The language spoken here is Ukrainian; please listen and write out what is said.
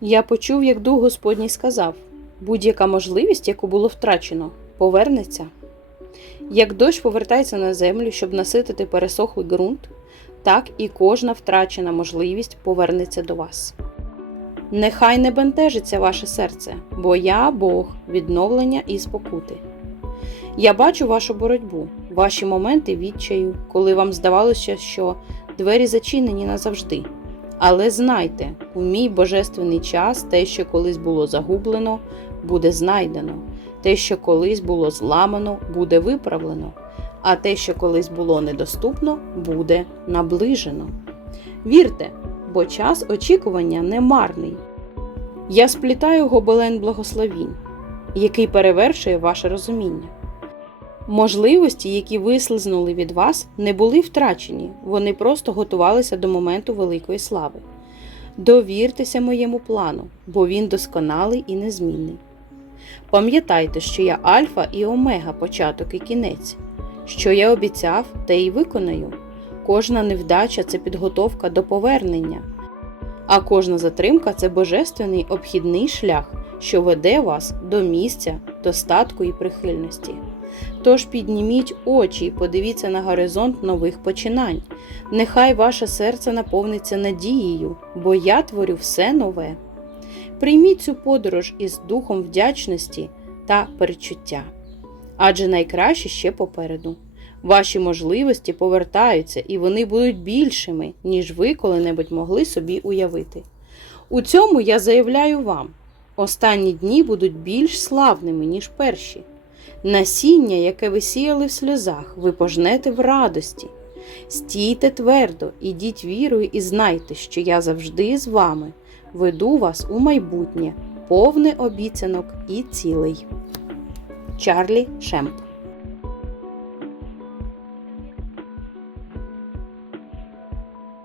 Я почув, як дух Господній сказав: будь-яка можливість, яку було втрачено, повернеться. Як дощ повертається на землю, щоб наситити пересохлий ґрунт, так і кожна втрачена можливість повернеться до вас. Нехай не бентежиться ваше серце, бо я Бог відновлення і спокути. Я бачу вашу боротьбу, ваші моменти відчаю, коли вам здавалося, що двері зачинені назавжди. Але знайте, у мій божественний час те, що колись було загублено, буде знайдено, те, що колись було зламано, буде виправлено, а те, що колись було недоступно, буде наближено. Вірте, бо час очікування не марний. Я сплітаю гобелен благословінь, який перевершує ваше розуміння. Можливості, які вислизнули від вас, не були втрачені, вони просто готувалися до моменту великої слави. Довіртеся моєму плану, бо він досконалий і незмінний. Пам'ятайте, що я Альфа і Омега, початок і кінець. Що я обіцяв, те й виконаю. Кожна невдача це підготовка до повернення, а кожна затримка це божественний обхідний шлях, що веде вас до місця, достатку і прихильності. Тож підніміть очі і подивіться на горизонт нових починань. Нехай ваше серце наповниться надією, бо я творю все нове. Прийміть цю подорож із духом вдячності та перечуття. Адже найкраще ще попереду. Ваші можливості повертаються, і вони будуть більшими, ніж ви коли-небудь могли собі уявити. У цьому я заявляю вам: останні дні будуть більш славними, ніж перші. Насіння, яке ви сіяли в сльозах, ви пожнете в радості. Стійте твердо, ідіть вірою і знайте, що я завжди з вами веду вас у майбутнє, повне обіцянок і цілий. Чарлі Шемп